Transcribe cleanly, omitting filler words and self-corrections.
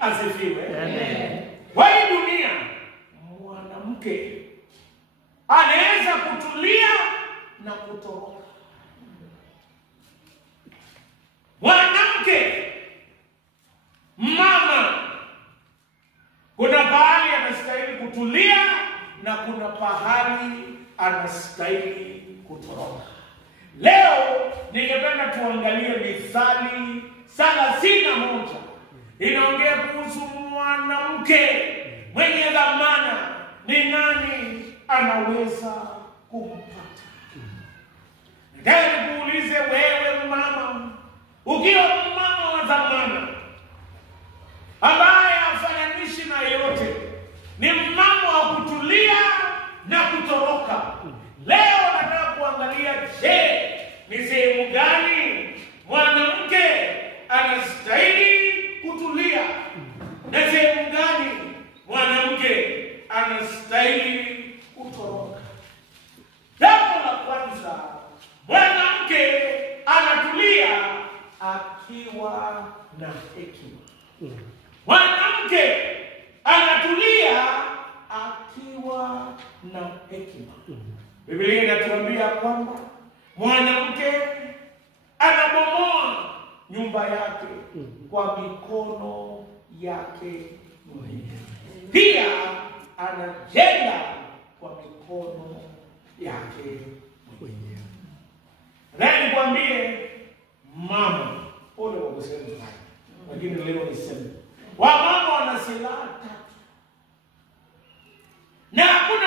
asifiwe. Amen. Kwa hii dunia mwanamke anaweza kutulia na kutoroka. Mwanamke, mama, kuna pahali anastahili kutulia na kuna pahali anastahili kutoroka. Leo ningependa tuangalie Mithali 31. Inaongea kuhusu mwanamke mwenye dhamana. Ni nani anaweza kumpata? Nataka nikuulize wewe mama, ukiwa mama wa dhamana ambaye hafananishi na yote, ni mama wa kutulia na kutoroka. Leo nataka kuangalia, je, ni sehemu gani mwanamke anastahili kutulia na sehemu gani mwanamke anastahili kutoroka? Jambo la kwanza, mwanamke anatulia akiwa na hekima. Mwanamke anatulia akiwa na hekima. Biblia inatuambia kwamba mwanamke anabomoa nyumba yake kwa mikono yake mwenyewe. Pia anajenga kwa mikono yake mwenyewe. Na nikwambie mama, ole wa kusema haya, lakini leo niseme, wamama wana silaha tatu. Na hakuna